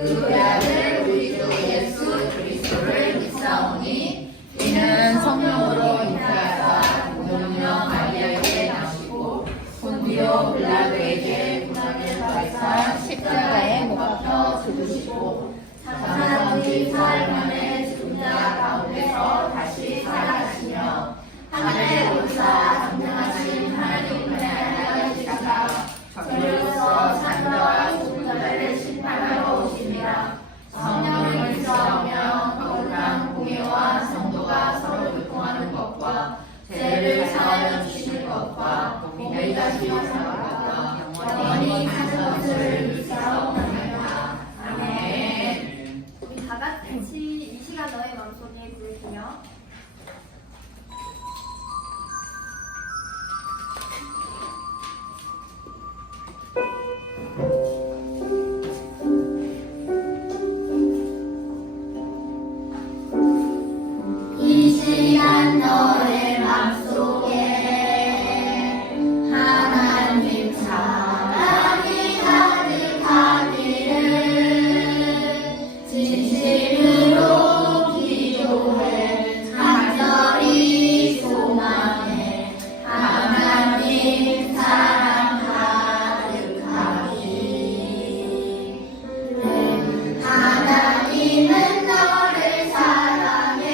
그 아들 우리 주 예수 그리스도를 믿사오니 이는 성령으로 잉태하사 동정녀 마리아에게 나시고 본디오 빌라도에게 고난을 받으사 십자가에 못 박혀 죽으시고 장사한 지 사흘 만에 죽은 자 가운데서 다시 살아나시며 하늘에 오르사 전능하신 하나님 은혜 하나님 계시다가 저희로서 산자와 죽은 자를 심판하러 오시니라. 성령을 믿사오며 거룩한 공예와 성도가 서로 교통하는 것과 죄를 사하여 주시는 것과 몸에 다시는 것과 영원히 사는 것을 믿사옵나이다. 아멘. 우리 다 같이 이 시간 너의 마음속에 부르시며 이 시간 너의 맘속에 하나님 사랑이 가득하기를 진심으로 기도해 간절히 소망해 하나님 사랑 가득하기 하나님은 너를 사랑해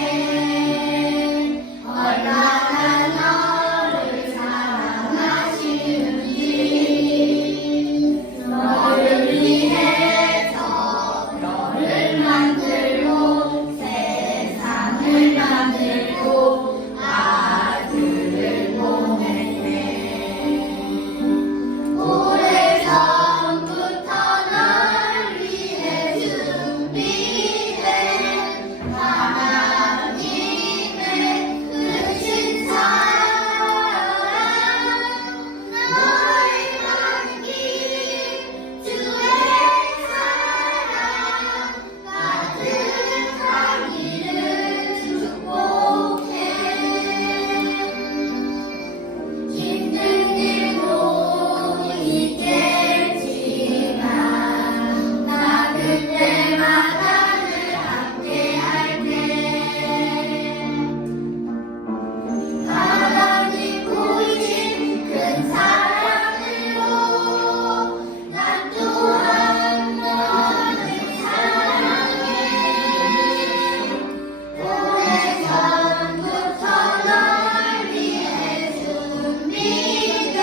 얼마나 너를 사랑하시는지 너를 위해서 너를 만들고 세상을 만들고 아들을 보냈네. 오래전부터 널 위해 준비된 하나님의 크신 사랑 너의 감기 주의 사랑 가득하기를 축복해. 힘든 일도 있겠지만 나 그때마다 늘 함께 할게. 하나님 보이신 큰 사랑으로 난 또한 너를 사랑해. 오래전부터 널 위해 준비된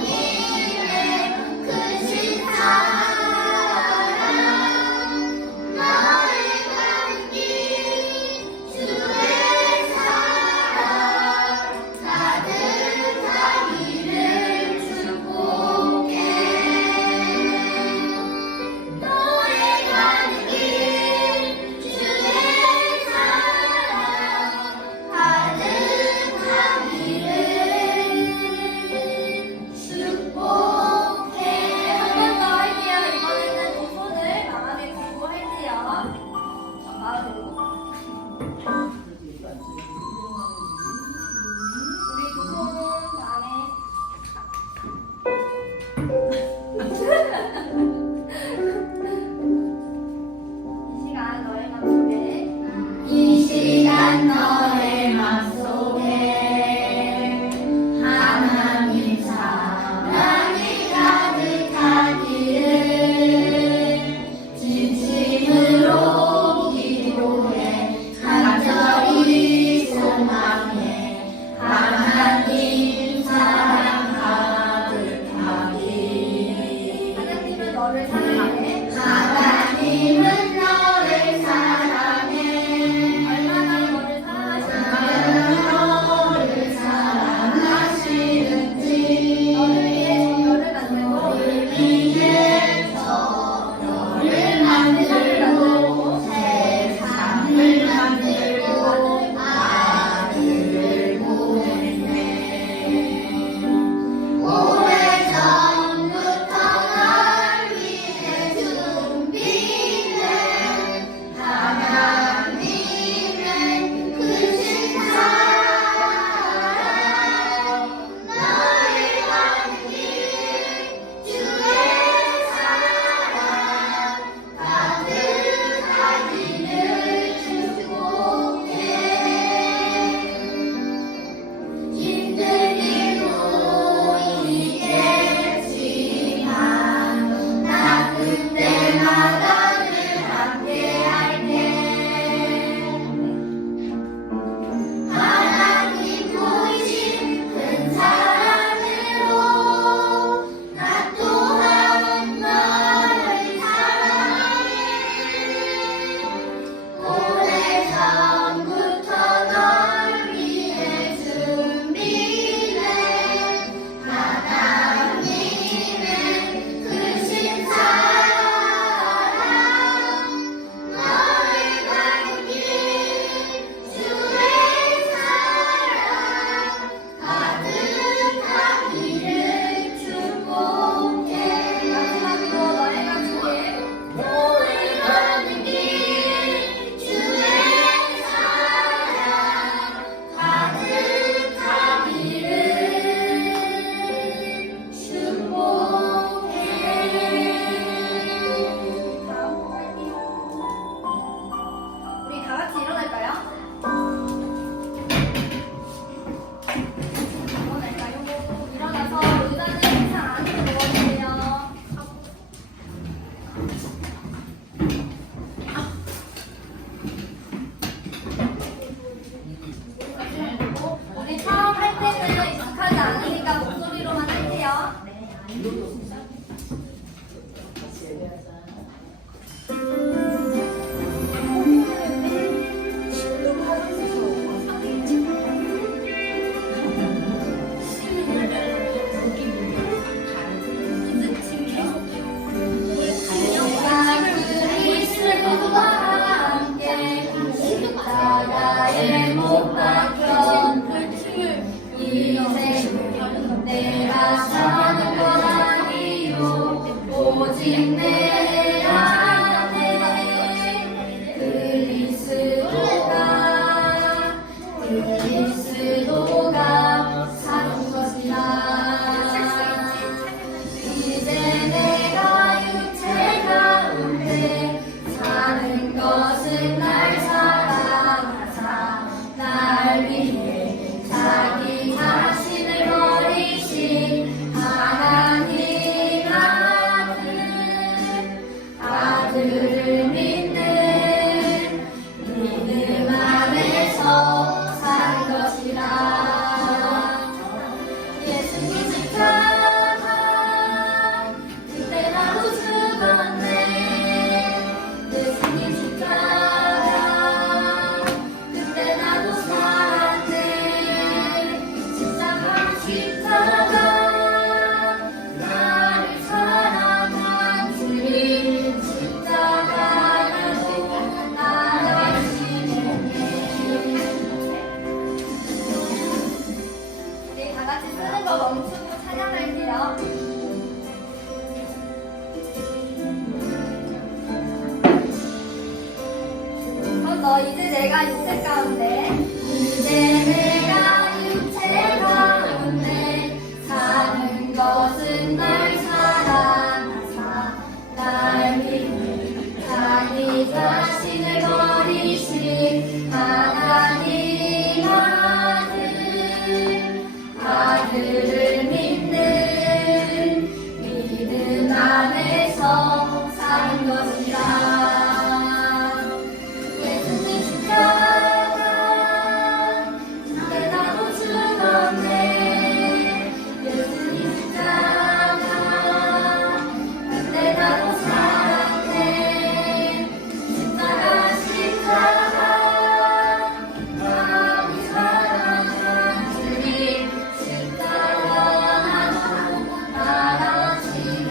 하나님의 크신 사랑 너의 감기 주의 사랑 가득하기를 축복해. 너의 감기 주의 사랑 가득하기를 축복해. 한번 더 할게요. 이번에는 두 손을 마음에 들고 할게요. 마음에 들고 우리 두 손 마음에 이 시간 너의 마음속에 이 시간 너의 맘속에 하나님 사랑이 가득하기를 진심으로 기도해 간절히 소망해 하나님 사랑 가득하기. 하나님은 너를 사랑해. 하나님은 너를 사랑해. 얼마나 너를 너를 사랑하시는지 너를 위해서 너를 만들고 세상을 만들고 아들을 보냈네. 오래전부터 널 위해 준비된 우리 처음 할 때는 익숙하지 않으니까 목소리로만 할게요. 그리스도와 함께 십자가에 못 박혀 이제 내가 사는 건 아니요 오직 내 안에 그리스도가 사는 것이라 이제 내가 육체 가운데 사는 것은 날 사랑하사 날 위해 자기 자신을 버리신 하나님 아들을 믿는 믿음 안에서 산 것이라 예수님 십자가 그때 나도 죽었네 예수님 십자가 그때 나도 살았네 십자가 나를 사랑한 주님 십자가라도 따라주시네 우리 다 같이 쓰는 거 멈추고 찬양할게요. 그럼 너 이제 내가 육체 가운데 이제 내가 육체 가운데 사는 것은 날 사랑하사 날 위해 자기 자신을 버리신 하나님 아들을 믿는 믿음 안에서 사는 것이라 예수님 십자가 그때 나도 죽었네 예수님 십자가 그때 나도 살았네 십자가 나를 사랑한 주님 십자가 나도 따라지겠네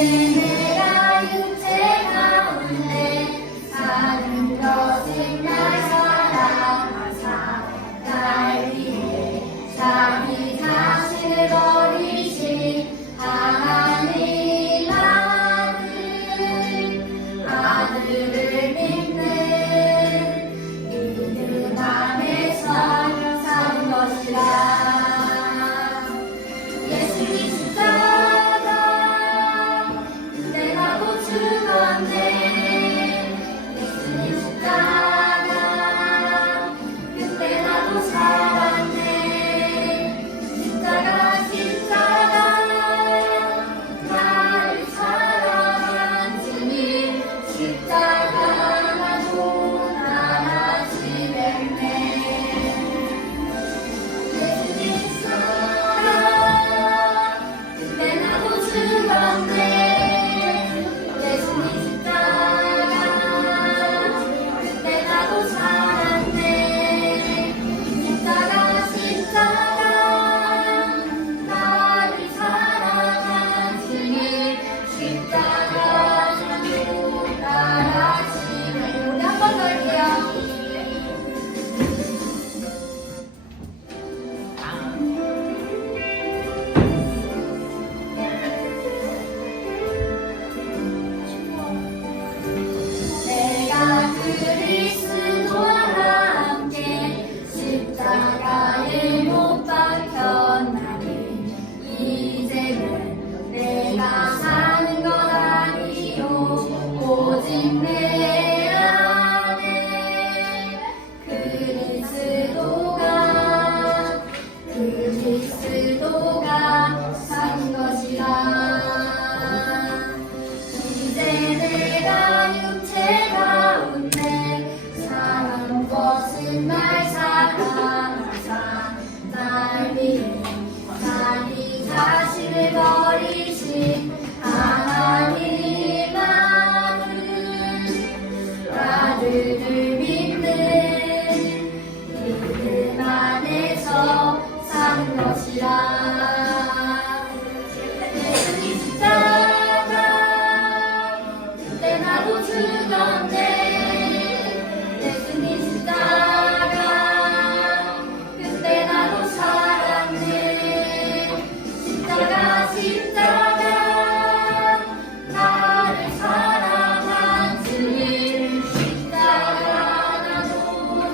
내가 육체 가운데 사는 것은 날 사랑하사 날 위해 자기 자신을 버리신 하나님 아들을 믿는 믿음 안에서 산 것이라. 예수님 십자가 내가 곧 죽었네. 예수님 십자가 그때 나도 살았네. 십자가 나를 사랑한 주님 십자가 나도 나아지겠네. 예수님 십자가 그때 나도 죽었네. 예수님 십자가 그때 나도 살았네. 십자가 나를 사랑한 주님 십자가 나도 나아지네. 우리 한 번 더 할게요. 내가 그리스도와 함께 십자가에 못 박혔나니 이제는 내가 사는 것 아니요 오직 내 안에 그리스도가 산 것이라. 이제 내가 육체 가운데 사는 것은 날 사랑하사 날 위해 자기 자신을 버리신 하나님 아들을 믿는 믿음 안에서 산 것이라. 예수님 십자가 그때 나도 죽었네. 예수님 십자가 그때 나도 살았네. 십자가 나를 사랑한 주님 십자가 나도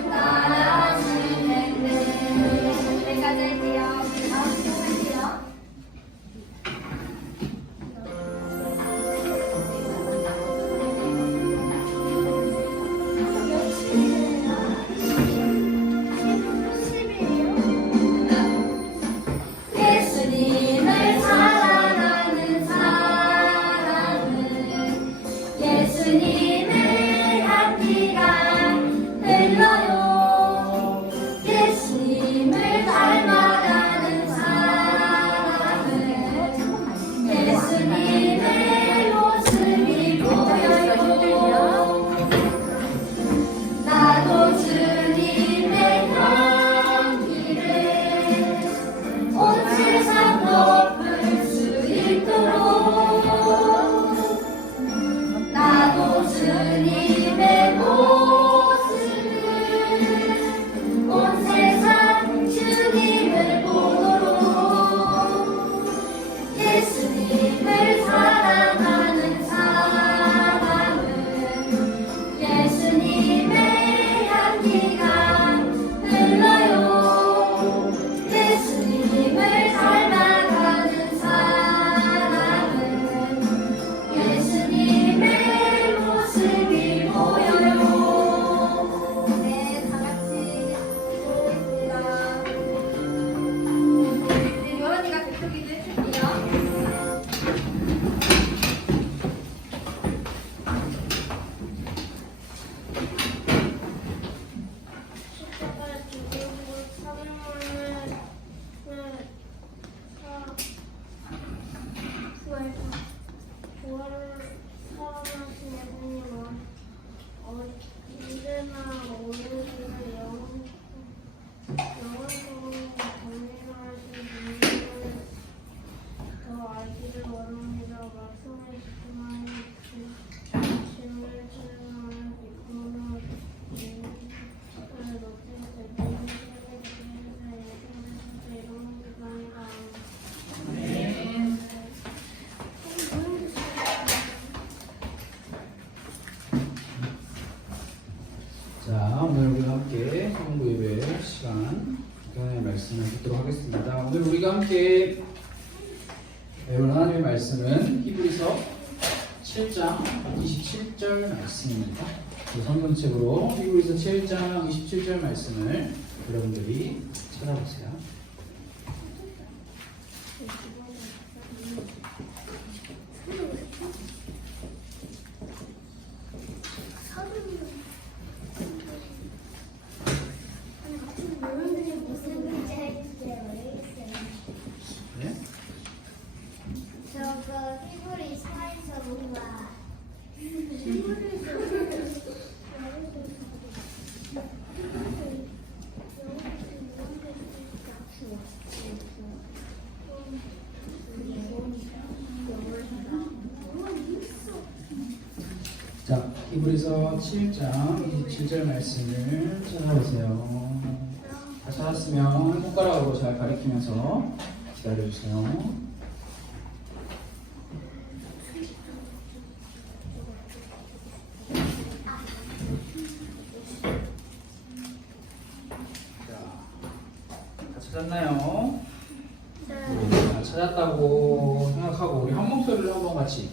나아지겠네. 여기까지 할게요. 다음 시간할게요. 예수님을 사랑하는 사람은 예수님의 향기가 흘러요. 예수님을 닮아가는 사람은 예수님의 모습이 보여요. 나도 주님의 향기를 온 세상 덮을 수 있도록 나도 주님의 모습을 온 세상 주님을 보도록 예수님을 사랑하는 사람은 예수님의 향기가 흘러요. 예수님을 닮아가는 사람은 예수님의 모습이 보여요. 네, 다 같이 보겠습니다. 네, 요한이가 대표기도 해줄게요. 십자가에 죽으시고 사명만을 부활을 사랑하신 예수님은 언제나 오늘을 영원토록 동행하신 분을 더 알기를 원합니다. 말씀을 듣기만 짐을 수행하여 기쁨으로 자, 오늘 우리가 함께 성부 예배 시간 하나님의 말씀을 듣도록 하겠습니다. 오늘 우리가 함께 배울 하나님의 말씀은 히브리서 7장 27절 말씀입니다. 그 성경책으로 히브리서 7장 27절 말씀을 여러분들이 찾아보세요. 네? 저거 히브리 사에서 뭔가 자, 히브리서 7장 27절 말씀을 찾아보세요. 다 찾았으면 손가락으로 잘 가리키면서 기다려주세요. 다 찾았나요? 다 찾았다고 생각하고 우리 한 목소리를 한번 같이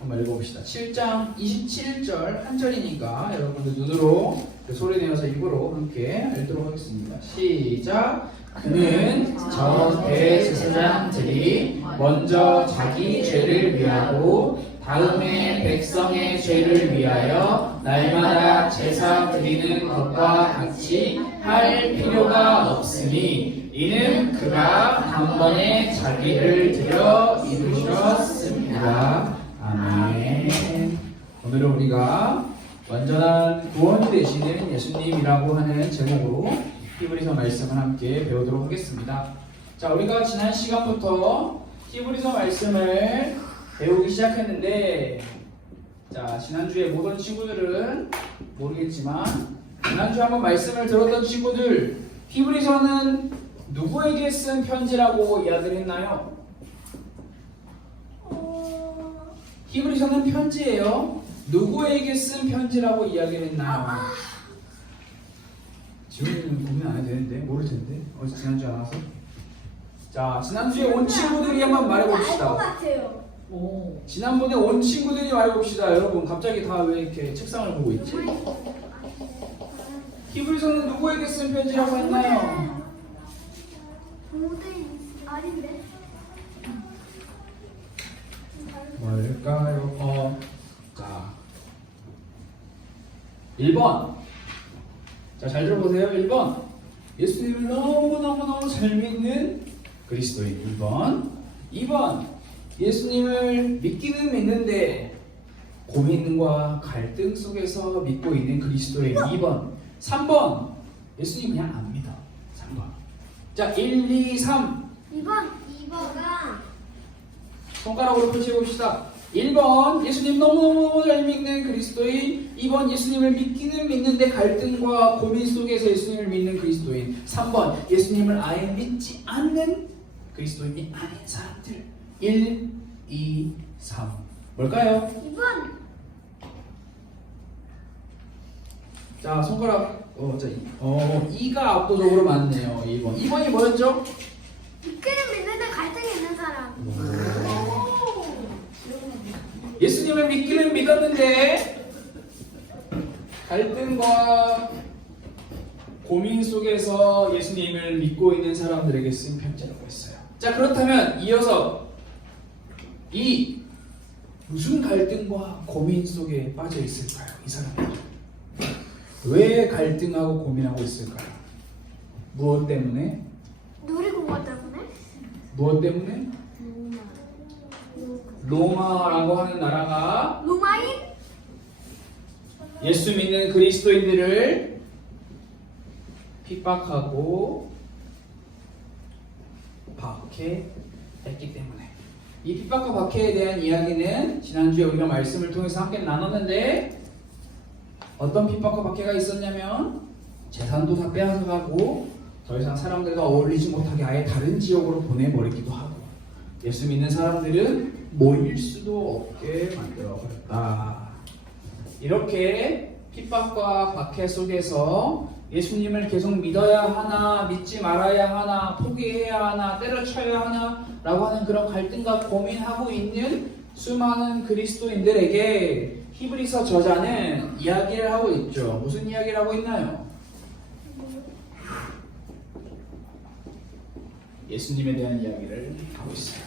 한번 읽어봅시다. 7장 27절 한 절이니까 여러분들 눈으로 소리 내어서 입으로 함께 읽도록 하겠습니다. 시작. 그는 저 대제사장들이 먼저 자기 죄를 위하고 다음에 백성의 죄를 위하여 날마다 제사 드리는 것과 같이 할 필요가 없으니 이는 그가 단번에 자기를 드려 이루셨습니다. 아멘. 오늘은 우리가 완전한 구원이 되시는 예수님이라고 하는 제목으로 히브리서 말씀을 함께 배우도록 하겠습니다. 자, 우리가 지난 시간부터 히브리서 말씀을 배우기 시작했는데, 자, 지난주에 못 온 친구들은 모르겠지만 지난주에 한번 말씀을 들었던 친구들, 히브리서는 누구에게 쓴 편지라고 이야기를 했나요? 히브리서는 편지예요. 누구에게 쓴 편지라고 이야기를 했나요? 지훈이는 고민 안 해도 되는데, 모를 텐데. 어제 지난주에 안 와서. 자, 지난주에 온 친구들이 한번 말해봅시다. 같아요. 지난번에 온 친구들이 말해봅시다. 여러분, 갑자기 다 왜 이렇게 책상을 보고 있지? 히브리서는 누구에게 쓴 편지라고 했나요? 모델 아닌데? 뭘까요? 자, 1번. 자, 잘 들어보세요. 1번. 예수님을 너무너무너무 잘 믿는 그리스도인. 1번. 2번. 예수님을 믿기는 믿는데 고민과 갈등 속에서 믿고 있는 그리스도인. 2번. 3번. 예수님 그냥 안 믿어. 3번. 자, 1, 2, 3. 2번. 2번가 손가락으로 표시해봅시다. 1번 예수님 너무너무 잘 믿는 그리스도인. 2번 예수님을 믿기는 믿는데 갈등과 고민 속에서 예수님을 믿는 그리스도인. 3번 예수님을 아예 믿지 않는 그리스도인이 아닌 사람들. 1, 2, 3 뭘까요? 2번. 자, 손가락 2가 압도적으로 많네요. 2번. 2번이 뭐였죠? 믿기는 믿는데 갈등이 있는 사람. 예수님을 믿기는 믿었는데 갈등과 고민 속에서 예수님을 믿고 있는 사람들에게 쓴 편지라고 했어요. 자, 그렇다면 이어서 이 무슨 갈등과 고민 속에 빠져 있을까요? 이 사람들 왜 갈등하고 고민하고 있을까요? 무엇 때문에? 놀이공원 때문에? 무엇 때문에? 로마라고 하는 나라가 로마인? 예수 믿는 그리스도인들을 핍박하고 박해했기 때문에. 이 핍박과 박해에 대한 이야기는 지난주에 우리가 말씀을 통해서 함께 나눴는데 어떤 핍박과 박해가 있었냐면 재산도 다 빼앗아가고 더 이상 사람들과 어울리지 못하게 아예 다른 지역으로 보내버리기도 하고 예수 믿는 사람들은 모일 수도 없게 만들어버렸다. 이렇게 핍박과 박해 속에서 예수님을 계속 믿어야 하나 믿지 말아야 하나 포기해야 하나 때려쳐야 하나 라고 하는 그런 갈등과 고민하고 있는 수많은 그리스도인들에게 히브리서 저자는 이야기를 하고 있죠. 무슨 이야기를 하고 있나요? 예수님에 대한 이야기를 하고 있어요.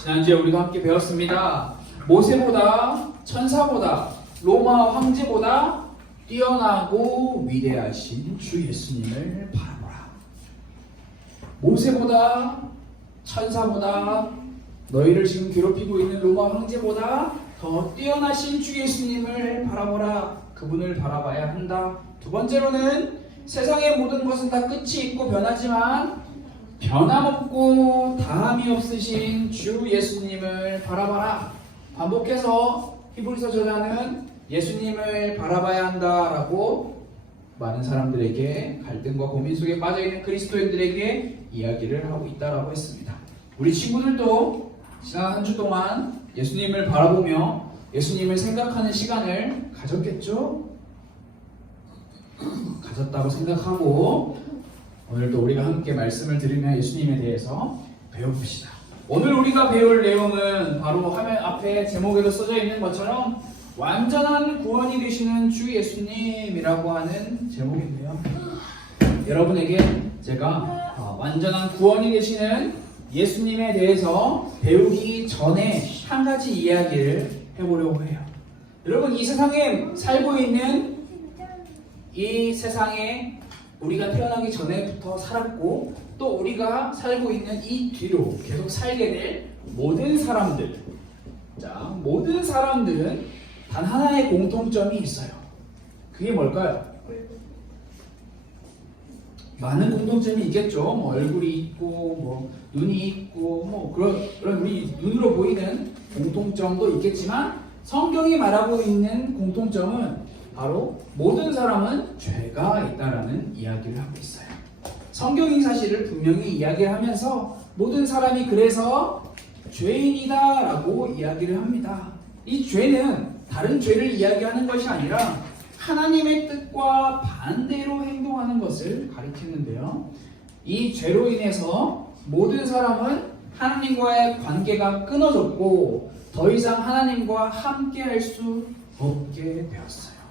지난주에 우리가 함께 배웠습니다. 모세보다 천사보다 로마 황제보다 뛰어나고 위대하신 주 예수님을 바라보라. 모세보다 천사보다 너희를 지금 괴롭히고 있는 로마 황제보다 더 뛰어나신 주 예수님을 바라보라. 그분을 바라봐야 한다. 두 번째로는 세상의 모든 것은 다 끝이 있고 변하지만 변함없고 다함이 없으신 주 예수님을 바라봐라. 반복해서 히브리서 저자는 예수님을 바라봐야 한다라고 많은 사람들에게 갈등과 고민 속에 빠져있는 그리스도인들에게 이야기를 하고 있다라고 했습니다. 우리 친구들도 지난 한 주 동안 예수님을 바라보며 예수님을 생각하는 시간을 가졌겠죠? 가졌다고 생각하고 오늘도 우리가 함께 말씀을 들으며 예수님에 대해서 배워봅시다. 오늘 우리가 배울 내용은 바로 화면 앞에 제목에도 써져 있는 것처럼 완전한 구원이 되시는 주 예수님이라고 하는 제목인데요. 여러분에게 제가 완전한 구원이 되시는 예수님에 대해서 배우기 전에 한 가지 이야기를 해보려고 해요. 여러분, 이 세상에 살고 있는 이 세상에 우리가 태어나기 전에부터 살았고 또 우리가 살고 있는 이 뒤로 계속 살게 될 모든 사람들, 자, 모든 사람들은 단 하나의 공통점이 있어요. 그게 뭘까요? 많은 공통점이 있겠죠. 뭐 얼굴이 있고, 뭐 눈이 있고, 뭐 그런 우리 눈으로 보이는 공통점도 있겠지만 성경이 말하고 있는 공통점은 바로 모든 사람은 죄가 있다라는 이야기를 하고 있어요. 성경이 사실을 분명히 이야기를 하면서 모든 사람이 그래서 죄인이다라고 이야기를 합니다. 이 죄는 다른 죄를 이야기하는 것이 아니라 하나님의 뜻과 반대로 행동하는 것을 가리키는데요. 이 죄로 인해서 모든 사람은 하나님과의 관계가 끊어졌고 더 이상 하나님과 함께 할 수 없게 되었어요.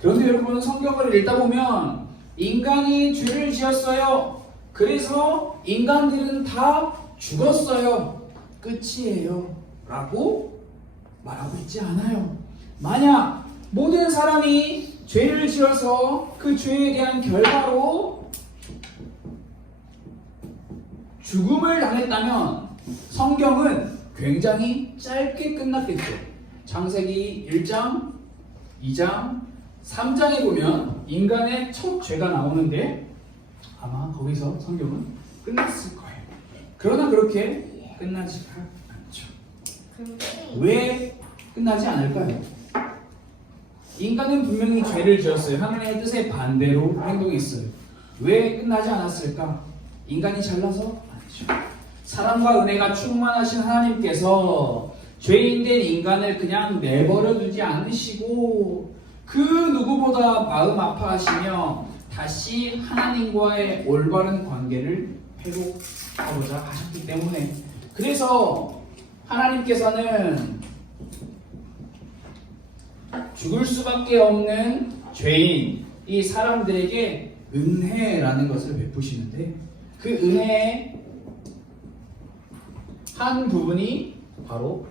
그런데 여러분, 성경을 읽다 보면 인간이 죄를 지었어요. 그래서 인간들은 다 죽었어요. 끝이에요. 라고 말하고 있지 않아요. 만약 모든 사람이 죄를 지어서 그 죄에 대한 결과로 죽음을 당했다면 성경은 굉장히 짧게 끝났겠죠. 창세기 1장, 2장, 3장에 보면 인간의 첫 죄가 나오는데 아마 거기서 성경은 끝났을 거예요. 그러나 그렇게 끝나지가 않죠. 왜 끝나지 않을까요? 인간은 분명히 죄를 지었어요. 하나님의 뜻에 반대로 행동했어요. 왜 끝나지 않았을까? 인간이 잘나서? 아니죠. 사랑과 은혜가 충만하신 하나님께서 죄인된 인간을 그냥 내버려 두지 않으시고 그 누구보다 마음 아파하시며 다시 하나님과의 올바른 관계를 회복하고자 하셨기 때문에, 그래서 하나님께서는 죽을 수밖에 없는 죄인 이 사람들에게 은혜라는 것을 베푸시는데 그 은혜의 한 부분이 바로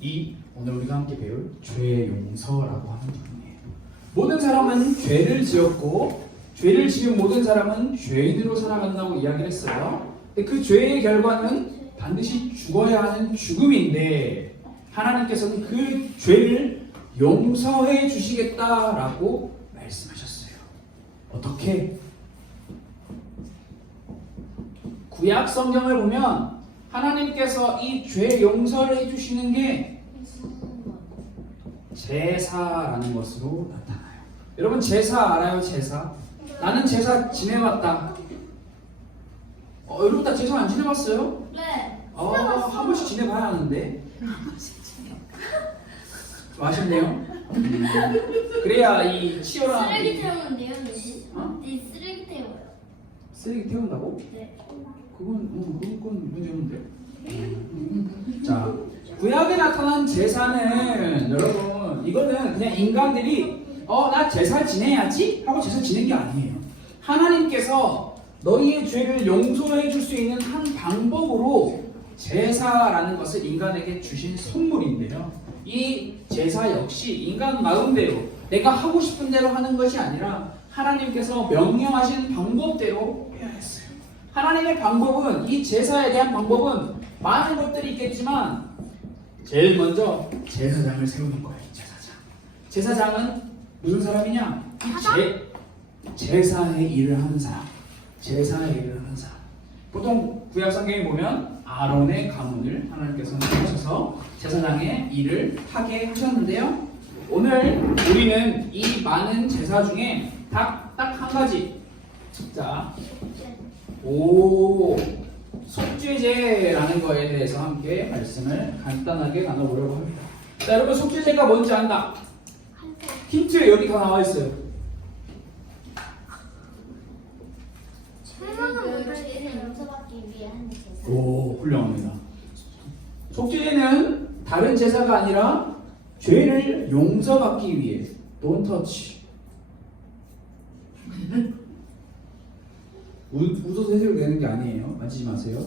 이 오늘 우리가 함께 배울 죄의 용서라고 하는 부분이에요. 모든 사람은 죄를 지었고 죄를 지은 모든 사람은 죄인으로 살아간다고 이야기를 했어요. 근데 그 죄의 결과는 반드시 죽어야 하는 죽음인데 하나님께서는 그 죄를 용서해 주시겠다라고 말씀하셨어요. 어떻게? 구약 성경을 보면 하나님께서 이 죄 용서를 해주시는 게 제사라는 것으로 나타나요. 여러분 제사 알아요? 제사? 나는 제사 지내봤다. 여러분 다 제사 안 지내봤어요? 네. 한 번씩 지내봐야 하는데. 좀 아쉽네요. 그래야 이 치열한 쓰레기 태우는데요, 네. 어? 네, 쓰레기 태워요. 쓰레기 태운다고? 네. 그건 문제 없는데. 자, 구약에 나타난 제사는 여러분 이거는 그냥 인간들이 나 제사 지내야지 하고 제사 지낸 게 아니에요. 하나님께서 너희의 죄를 용서해 줄 수 있는 한 방법으로 제사라는 것을 인간에게 주신 선물인데요. 이 제사 역시 인간 마음대로 내가 하고 싶은 대로 하는 것이 아니라 하나님께서 명령하신 방법대로 해야 했어요. 하나님의 방법은, 이 제사에 대한 방법은 많은 것들이 있겠지만 제일 먼저 제사장을 세우는 거예요. 제사장은 무슨 사람이냐? 제사의 일을 하는 사람. 제사의 일을 하는 사람. 보통 구약 성경에 보면 아론의 가문을 하나님께서 하셔서 제사장의 일을 하게 하셨는데요. 오늘 우리는 이 많은 제사 중에 딱 한 가지. 자, 속죄제라는 거에 대해서 함께 말씀을 간단하게 나눠보려고 합니다. 자, 여러분 속죄제가 뭔지 안다? 힌트 여기 다 나와 있어요. 죄를 용서받기 위해 하는 제사. 오, 훌륭합니다. 속죄제는 다른 제사가 아니라 죄를 용서받기 위해 Don't touch. 웃어서 해석을 내는 게 아니에요. 만지지 마세요.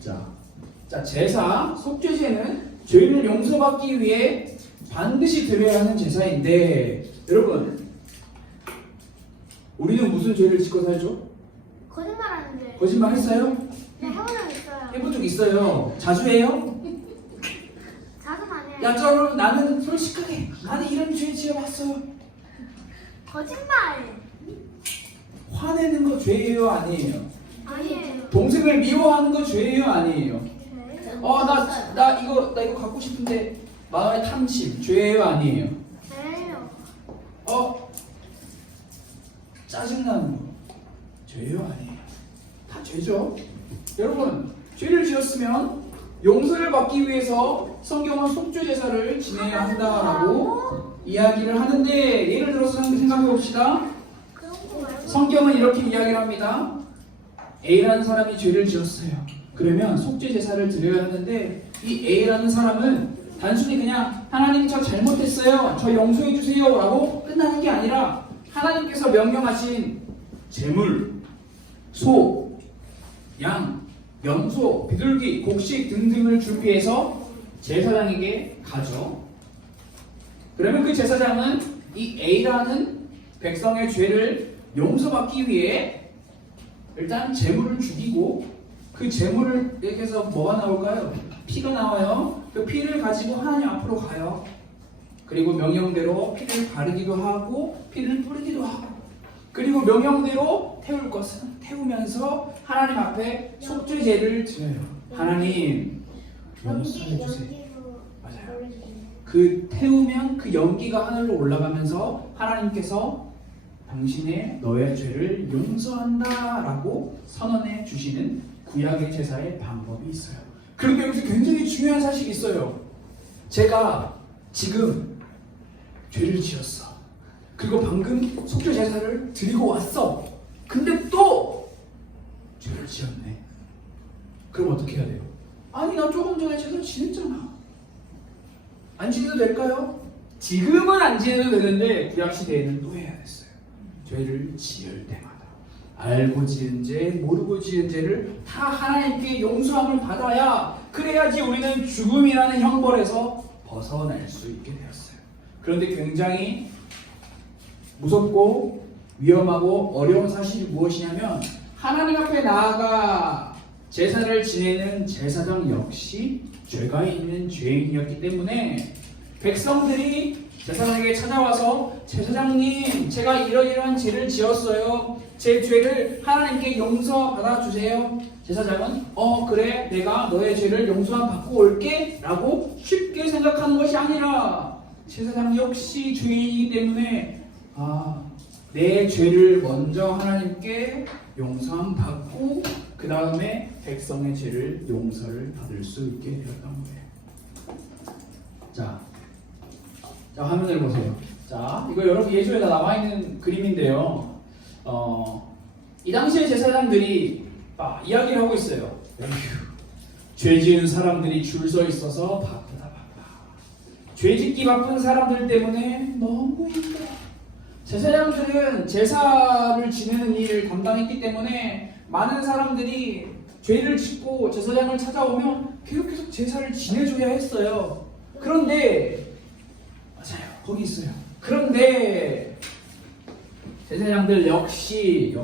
자, 제사, 속죄제는 죄를 용서받기 위해 반드시 드려야 하는 제사인데 여러분 우리는 무슨 죄를 짓고 살죠? 거짓말하는데. 거짓말 했어요? 네, 해본 적 있어요. 해본 적 있어요. 자주 해요? 자주 안 해요. 야, 여러분 나는 솔직하게 나는 이런 죄 지어봤어요. 거짓말. 화내는 거 죄예요? 아니에요? 아니에요. 동생을 미워하는 거 죄예요? 아니에요? 네. 나 이거 갖고 싶은데 마음의 탐심 죄예요? 아니에요? 네요. 짜증나는 거 죄예요? 아니에요? 다 죄죠. 여러분 죄를 지었으면 용서를 받기 위해서 성경은 속죄 제사를 지내야 한다라고 이야기를 하는데 예를 들어서 생각해 봅시다. 그런 거 말고. 성경은 이렇게 이야기를 합니다. A라는 사람이 죄를 지었어요. 그러면 속죄 제사를 드려야 하는데 이 A라는 사람은 단순히 그냥 하나님 저 잘못했어요. 저 용서해 주세요 라고 끝나는 게 아니라 하나님께서 명령하신 제물, 소, 양, 염소, 비둘기, 곡식 등등을 준비해서 제사장에게 가죠. 그러면 그 제사장은 이 A라는 백성의 죄를 용서받기 위해 일단 제물을 죽이고 그 제물을 이렇게 해서 뭐가 나올까요? 피가 나와요. 그 피를 가지고 하나님 앞으로 가요. 그리고 명령대로 피를 바르기도 하고 피를 뿌리기도 하고 그리고 명령대로 태울 것은 태우면서 하나님 앞에 속죄제를 드려요. 하나님 용서해 주세요. 맞아요. 그 태우면 그 연기가 하늘로 올라가면서 하나님께서 당신의 너의 죄를 용서한다라고 선언해 주시는 구약의 제사의 방법이 있어요. 그런데 여기서 굉장히 중요한 사실이 있어요. 제가 지금 죄를 지었어. 그리고 방금 속죄 제사를 드리고 왔어. 근데 또 죄를 지었네. 그럼 어떻게 해야 돼요? 아니 나 조금 전에 제사 지냈잖아. 안 지내도 될까요? 지금은 안 지내도 되는데 구약 시대에는 또 해야 됐어요. 죄를 지을 때마다 알고 지은 죄, 모르고 지은 죄를 다 하나님께 용서함을 받아야 그래야지 우리는 죽음이라는 형벌에서 벗어날 수 있게 되었어요. 그런데 굉장히 무섭고 위험하고 어려운 사실이 무엇이냐면 하나님 앞에 나아가 제사를 지내는 제사장 역시 죄가 있는 죄인이었기 때문에 백성들이 제사장에게 찾아와서 제사장님, 제가 이러이러한 죄를 지었어요. 제 죄를 하나님께 용서받아 주세요. 제사장은 그래, 내가 너의 죄를 용서함 받고 올게 라고 쉽게 생각하는 것이 아니라 제사장 역시 죄인이기 때문에 내 죄를 먼저 하나님께 용서함 받고 그 다음에 백성의 죄를 용서를 받을 수 있게 되었던 거예요. 자, 화면을 보세요. 자, 이거 여러분 예조에다 나와 있는 그림인데요. 이 당시에 제사장들이 이야기를 하고 있어요. 죄 지은 사람들이 줄 서 있어서 바쁘다. 죄 짓기 바쁜 사람들 때문에 너무 힘들어. 제사장들은 제사를 지내는 일을 담당했기 때문에 많은 사람들이 죄를 짓고 제사장을 찾아오면 계속 제사를 지내줘야 했어요. 그런데 맞아요, 거기 있어요. 그런데 제사장들 역시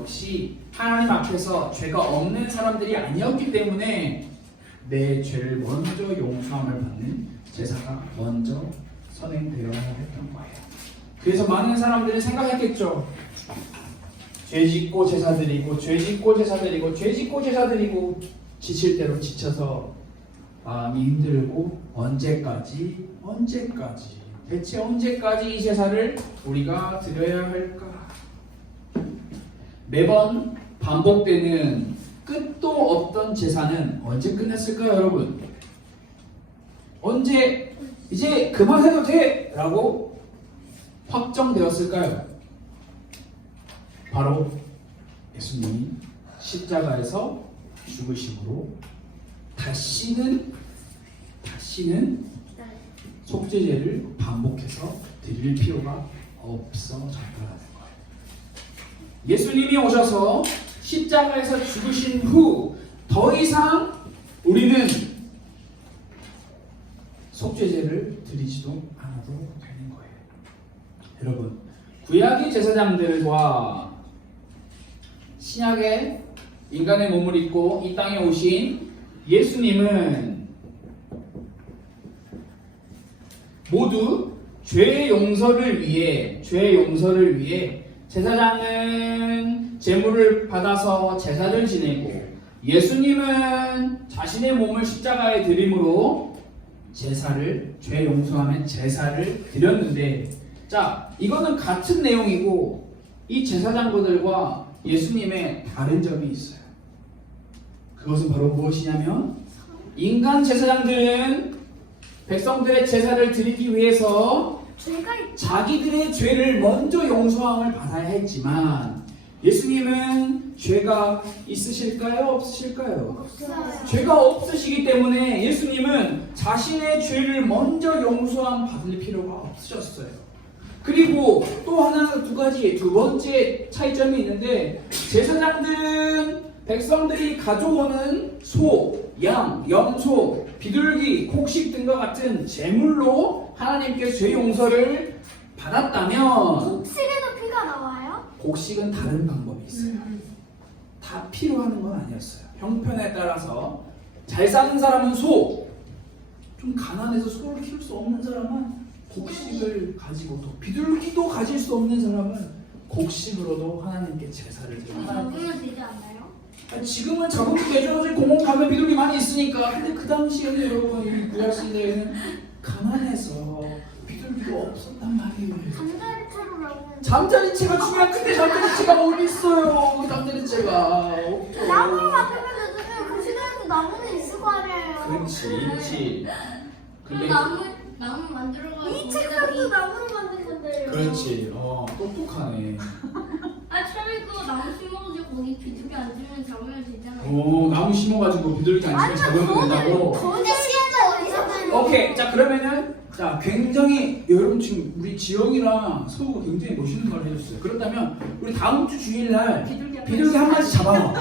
하나님 앞에서 죄가 없는 사람들이 아니었기 때문에 내 죄를 먼저 용서함을 받는 제사가 먼저 선행되어야 했던 거예요. 그래서 많은 사람들이 생각했겠죠. 죄 짓고 제사 드리고, 죄 짓고 제사 드리고, 죄 짓고 제사 드리고, 지칠 대로 지쳐서 마음이 힘들고 언제까지 대체 언제까지 이 제사를 우리가 드려야 할까? 매번 반복되는 끝도 없던 제사는 언제 끝났을까요, 여러분? 언제 이제 그만해도 돼! 라고 확정되었을까요? 바로 예수님이 십자가에서 죽으심으로 다시는 속죄제를 반복해서 드릴 필요가 없어졌다는 거예요. 예수님이 오셔서 십자가에서 죽으신 후 더 이상 우리는 속죄제를 드리지도 않아도 되는 거예요. 여러분, 구약의 제사장들과 신약의 인간의 몸을 입고 이 땅에 오신 예수님은 모두 죄의 용서를 위해 제사장은 제물을 받아서 제사를 지내고 예수님은 자신의 몸을 십자가에 드림으로 죄 용서하는 제사를 드렸는데, 자, 이거는 같은 내용이고 이 제사장들과 예수님의 다른 점이 있어요. 그것은 바로 무엇이냐면, 인간 제사장들은 백성들의 제사를 드리기 위해서 자기들의 죄를 먼저 용서함을 받아야 했지만, 예수님은 죄가 있으실까요? 없으실까요? 죄가 없으시기 때문에 예수님은 자신의 죄를 먼저 용서함 받을 필요가 없으셨어요. 그리고 또 하나, 두 번째 차이점이 있는데, 제사장들은 백성들이 가져오는 소, 양, 염소, 비둘기, 곡식 등과 같은 제물로 하나님께 죄 용서를 받았다면, 곡식에도 피가 나와요? 곡식은 다른 방법이 있어요. 다 필요하는 건 아니었어요. 형편에 따라서 잘 사는 사람은 소, 좀 가난해서 소를 키울 수 없는 사람은 곡식을 가지고, 또 비둘기도 가질 수 없는 사람은 곡식으로도 하나님께 제사를 드려요. 먹으면 되지 않나요? 지금은 자본주의 대전을 공원 가면 비둘기 많이 있으니까. 근데 그 당시에는 여러분, 이 구약 시대에는 가난해서 비둘기가 없었단 말이에요. 잠자리채로 나오는 잠자리채가 중요한, 근데 잠자리채가 어디 있어요? 잠자리채가 없죠. 나무를 만들면 되잖아요. 그 시대에도 나무는 있을 거 아니에요. 그렇지, 있지. 근데 나무 만들어가지고 이 책상도 나무를 만든 건데요. 그렇지. 똑똑하네. 처음에도 나무 심어가지고 거기 비둘기 앉으면 잡으면 되잖아요. 나무 심어가지고 비둘기 앉으면 잡으면 된다고. 근데 시에도 어디서 나요? 오케이. 자, 그러면은, 굉장히 여러분 지금 우리 지영이랑 서우가 굉장히 멋있는 말을 해줬어요. 그렇다면 우리 다음 주 주일날 비둘기 한 마리 잡아놔.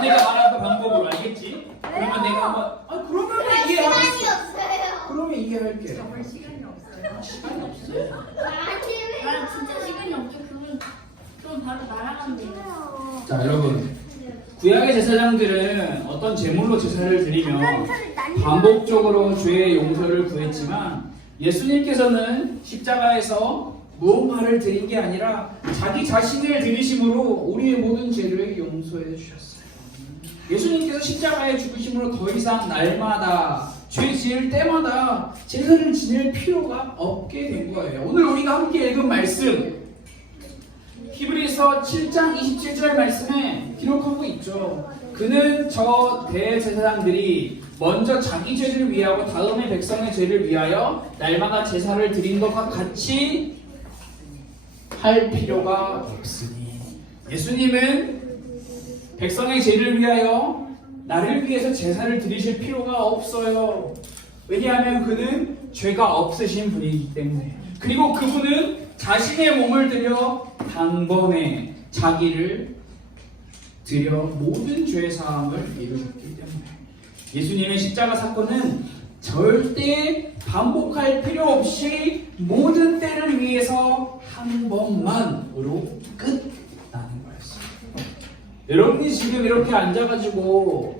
내가 말한 그 방법으로, 알겠지? 그러면 내가 한번 그러면 이해하겠어. 시간이 없어요. 그러면 이해할게. 잡을 시간이 없어요. 시간이 없어요. 나 진짜 시간이 없죠. 그럼 바로 날아간대요. 자, 여러분, 구약의 제사장들은 어떤 제물로 제사를 드리며 반복적으로 죄의 용서를 구했지만, 예수님께서는 십자가에서 무언가를 드린 게 아니라 자기 자신을 드리심으로 우리의 모든 죄를 용서해 주셨어요. 예수님께서 십자가에 죽으심으로 더 이상 날마다 죄 지을 때마다 제사를 지낼 필요가 없게 된 거예요. 오늘 우리가 함께 읽은 말씀 히브리서 7장 27절 말씀에 기록하고 있죠. 그는 저 대제사장들이 먼저 자기 죄를 위하고 다음에 백성의 죄를 위하여 날마다 제사를 드린 것과 같이 할 필요가 없으니. 예수님은 백성의 죄를 위하여 나를 위해서 제사를 드리실 필요가 없어요. 왜냐하면 그는 죄가 없으신 분이기 때문에. 그리고 그분은 자신의 몸을 들여 단번에 자기를 들여 모든 죄 사함을 이루셨기 때문에. 예수님의 십자가 사건은 절대 반복할 필요 없이 모든 때를 위해서 한 번만으로 끝나는 거였어요. 여러분이 지금 이렇게 앉아가지고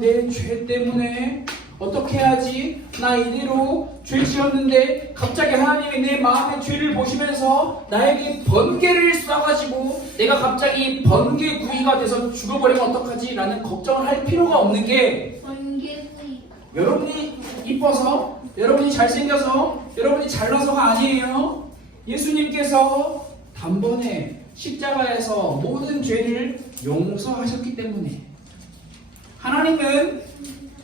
내 죄 때문에 어떻게 해야지? 나 이대로 죄 지었는데 갑자기 하나님이 내 마음의 죄를 보시면서 나에게 번개를 쏴가지고 내가 갑자기 번개 구이가 돼서 죽어버리면 어떡하지? 라는 걱정을 할 필요가 없는 게 번개구이. 여러분이 이뻐서, 여러분이 잘생겨서, 여러분이 잘나서가 아니에요. 예수님께서 단번에 십자가에서 모든 죄를 용서하셨기 때문에. 하나님은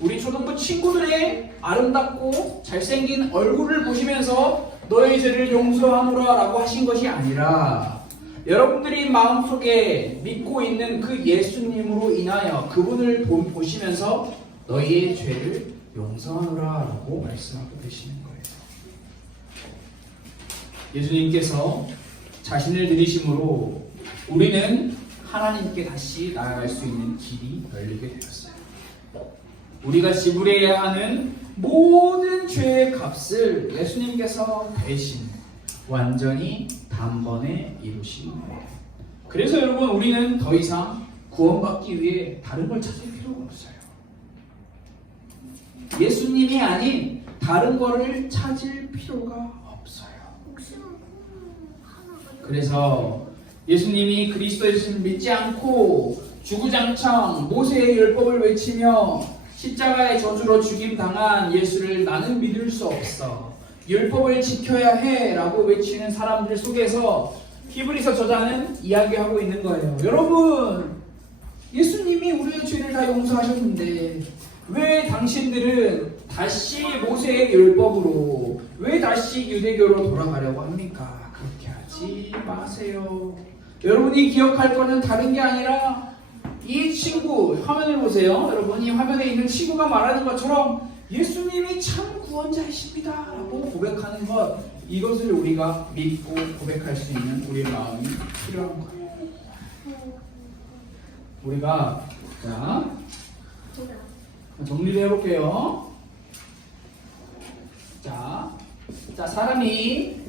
우리 초등부 친구들의 아름답고 잘생긴 얼굴을 보시면서 너의 죄를 용서하노라 라고 하신 것이 아니라 여러분들이 마음속에 믿고 있는 그 예수님으로 인하여 그분을 보시면서 너희의 죄를 용서하노라 라고 말씀하고 계시는 거예요. 예수님께서 자신을 드리심으로 우리는 하나님께 다시 나아갈 수 있는 길이 열리게 되었어요. 우리가 지불해야 하는 모든 죄의 값을 예수님께서 대신 완전히 단번에 이루신 거예요. 그래서 여러분 우리는 더 이상 구원받기 위해 다른 걸 찾을 필요가 없어요. 예수님이 아닌 다른 거를 찾을 필요가 없어요. 그래서 예수님이 그리스도이심을 믿지 않고 주구장창 모세의 율법을 외치며 십자가의 저주로 죽임당한 예수를 나는 믿을 수 없어. 율법을 지켜야 해 라고 외치는 사람들 속에서 히브리서 저자는 이야기하고 있는 거예요. 여러분, 예수님이 우리의 죄를 다 용서하셨는데 왜 당신들은 다시 모세의 율법으로, 왜 다시 유대교로 돌아가려고 합니까? 그렇게 하지 마세요. 여러분이 기억할 거는 다른 게 아니라 이 친구, 화면을 보세요. 여러분, 이 화면에 있는 친구가 말하는 것처럼 예수님이 참 구원자이십니다 라고 고백하는 것, 이것을 우리가 믿고 고백할 수 있는 우리의 마음이 필요한 거예요. 우리가 자 정리를 해볼게요. 자, 사람이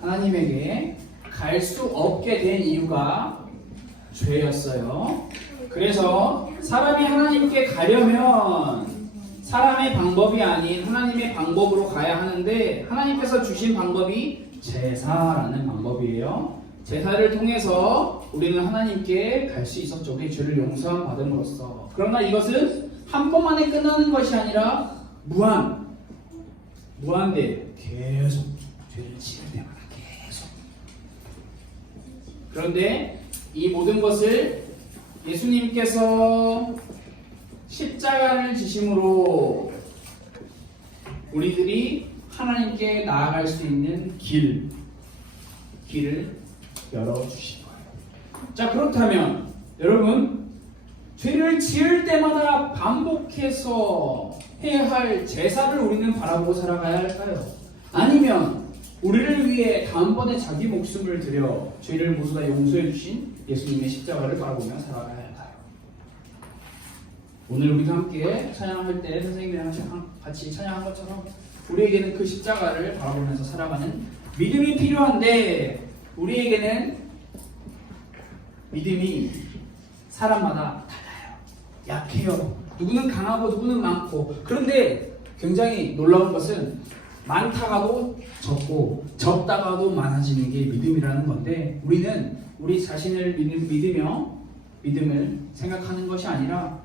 하나님에게 갈 수 없게 된 이유가 죄였어요. 그래서 사람이 하나님께 가려면 사람의 방법이 아닌 하나님의 방법으로 가야 하는데 하나님께서 주신 방법이 제사라는 방법이에요. 제사를 통해서 우리는 하나님께 갈 수 있었죠. 우리 죄를 용서함 받음으로써. 그러나 이것은 한 번만에 끝나는 것이 아니라 무한대 계속 죄를 지을 때마다 계속. 그런데 이 모든 것을 예수님께서 십자가를 지심으로 우리들이 하나님께 나아갈 수 있는 길을 열어주신 거예요. 자, 그렇다면 여러분, 죄를 지을 때마다 반복해서 해야 할 제사를 우리는 바라보고 살아가야 할까요? 아니면 우리를 위해 다음번에 자기 목숨을 들여 죄를 모두 다 용서해 주신 예수님의 십자가를 바라보며 살아가야 할까요? 오늘 우리가 함께 찬양할 때 선생님이랑 같이 찬양한 것처럼 우리에게는 그 십자가를 바라보면서 살아가는 믿음이 필요한데 우리에게는 믿음이 사람마다 달라요. 약해요. 누구는 강하고 누구는 많고. 그런데 굉장히 놀라운 것은 많다가도 적고 적다가도 많아지는 게 믿음이라는 건데, 우리는 우리 자신을 믿음을 생각하는 것이 아니라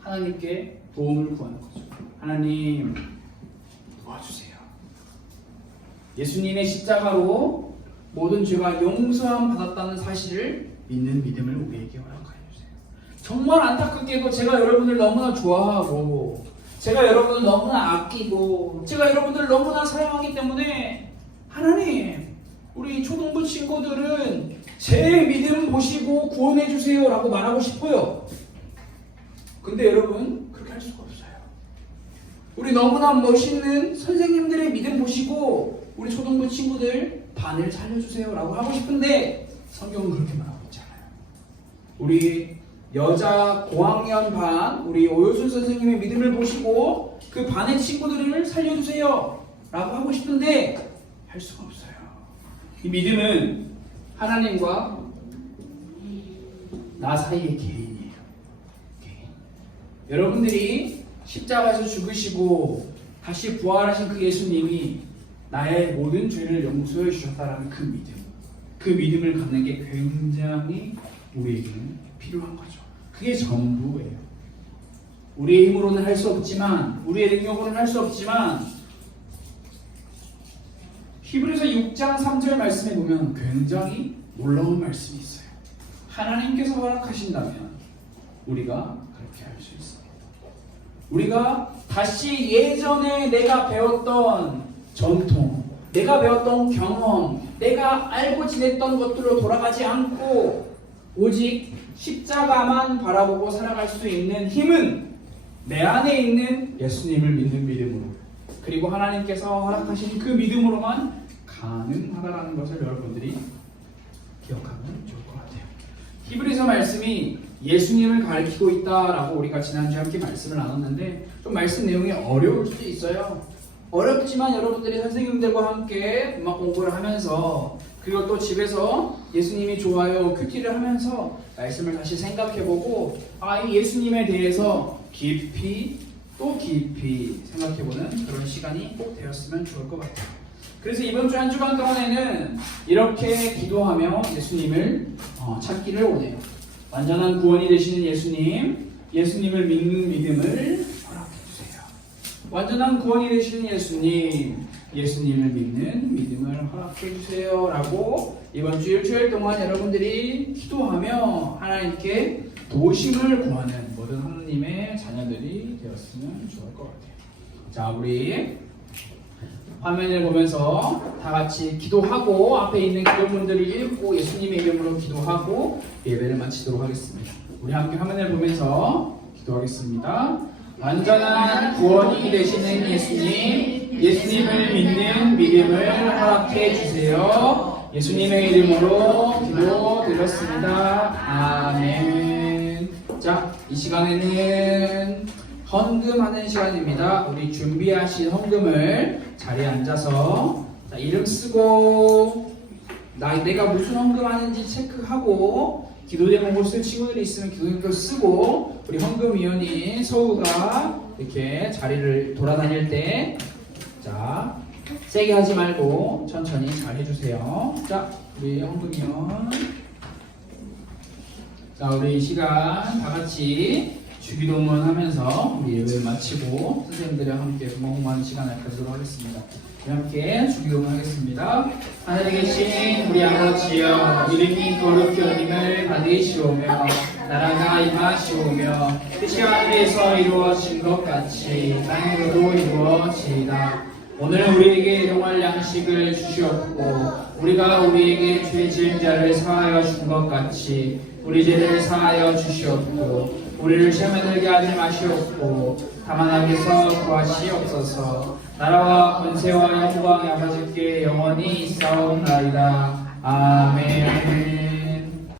하나님께 도움을 구하는 거죠. 하나님 도와주세요. 예수님의 십자가로 모든 죄가 용서함 받았다는 사실을 믿는 믿음을 우리에게 허락하여 주세요. 정말 안타깝게도 제가 여러분을 너무나 좋아하고, 제가 여러분을 너무나 아끼고, 제가 여러분들을 너무나 사랑하기 때문에 하나님, 우리 초등부 친구들은 제 믿음 보시고 구원해 주세요 라고 말하고 싶어요. 근데 여러분, 그렇게 할 수가 없어요. 우리 너무나 멋있는 선생님들의 믿음 보시고 우리 초등부 친구들 반을 살려주세요 라고 하고 싶은데 성경은 그렇게 말하고 있잖아요. 우리 여자 고학년 반, 우리 오효순 선생님의 믿음을 보시고 그 반의 친구들을 살려주세요 라고 하고 싶은데 할 수가 없어요. 이 믿음은 하나님과 나 사이의 개인이에요. 개인. 여러분들이 십자가에서 죽으시고 다시 부활하신 그 예수님이 나의 모든 죄를 용서해 주셨다라는 그 믿음을 갖는 게 굉장히 우리에게는 필요한 거죠. 그게 전부예요. 우리의 힘으로는 할 수 없지만, 우리의 능력으로는 할 수 없지만, 히브리서 6장 3절 말씀에 보면 굉장히 놀라운 말씀이 있어요. 하나님께서 허락하신다면 우리가 그렇게 할 수 있습니다. 우리가 다시 예전에 내가 배웠던 전통, 내가 배웠던 경험, 내가 알고 지냈던 것들로 돌아가지 않고 오직 십자가만 바라보고 살아갈 수 있는 힘은 내 안에 있는 예수님을 믿는 믿음으로, 그리고 하나님께서 허락하신 그 믿음으로만 가능하다라는 것을 여러분들이 기억하면 좋을 것 같아요. 히브리서 말씀이 예수님을 가리키고 있다라고 우리가 지난주에 함께 말씀을 나눴는데 좀 말씀 내용이 어려울 수도 있어요. 어렵지만 여러분들이 선생님들과 함께 음악 공부를 하면서, 그리고 또 집에서 예수님이 좋아요 큐티를 하면서 말씀을 다시 생각해보고, 이 예수님에 대해서 깊이 또 깊이 생각해보는 그런 시간이 꼭 되었으면 좋을 것 같아요. 그래서 이번 주 한 주간 동안에는 이렇게 기도하며 예수님을 찾기를 원해요. 완전한 구원이 되시는 예수님, 예수님을 믿는 믿음을 허락해주세요. 완전한 구원이 되시는 예수님, 예수님을 믿는 믿음을 허락해주세요 라고 이번 주 일주일 동안 여러분들이 기도하며 하나님께 도심을 구하는 모든 하나님의 자녀들이 되었으면 좋을 것 같아요. 자, 우리 화면을 보면서 다 같이 기도하고 앞에 있는 기도문들을 읽고 예수님의 이름으로 기도하고 예배를 마치도록 하겠습니다. 우리 함께 화면을 보면서 기도하겠습니다. 완전한 구원이 되시는 예수님, 예수님을 믿는 믿음을 허락해 주세요. 예수님의 이름으로 기도드렸습니다. 아멘. 자, 이 시간에는 헌금하는 시간입니다. 우리 준비하신 헌금을 자리에 앉아서 이름 쓰고 내가 무슨 헌금하는지 체크하고 기도 제목을 쓸 친구들이 있으면 기도 제목을 쓰고, 우리 헌금위원인 서우가 이렇게 자리를 돌아다닐 때 자, 세게 하지 말고 천천히 잘 해주세요. 자, 우리 헌금위원, 자, 우리 이 시간 다 같이 주기도문 하면서 우리 예배를 마치고 선생님들과 함께 공공하는 시간을 가지도록 하겠습니다. 우리 함께 주기도문 하겠습니다. 하늘에 계신 우리 아버지여, 이름이 거룩히 여김을 받으시오며 나라가 임하시오며 뜻이 하늘에서 이루어진 것 같이 땅에서도 이루어지이다. 오늘 우리에게 일용할 양식을 주시옵고 우리가 우리에게 죄 지은 자를 사하여 준 것 같이 우리 죄를 사하여 주시옵고 우리를 시험에 들게 하지 마시옵고 다만 악에서 구하시옵소서. 나라와 권세와 영광이 아버지께 영원히 있사옵나이다. 아멘.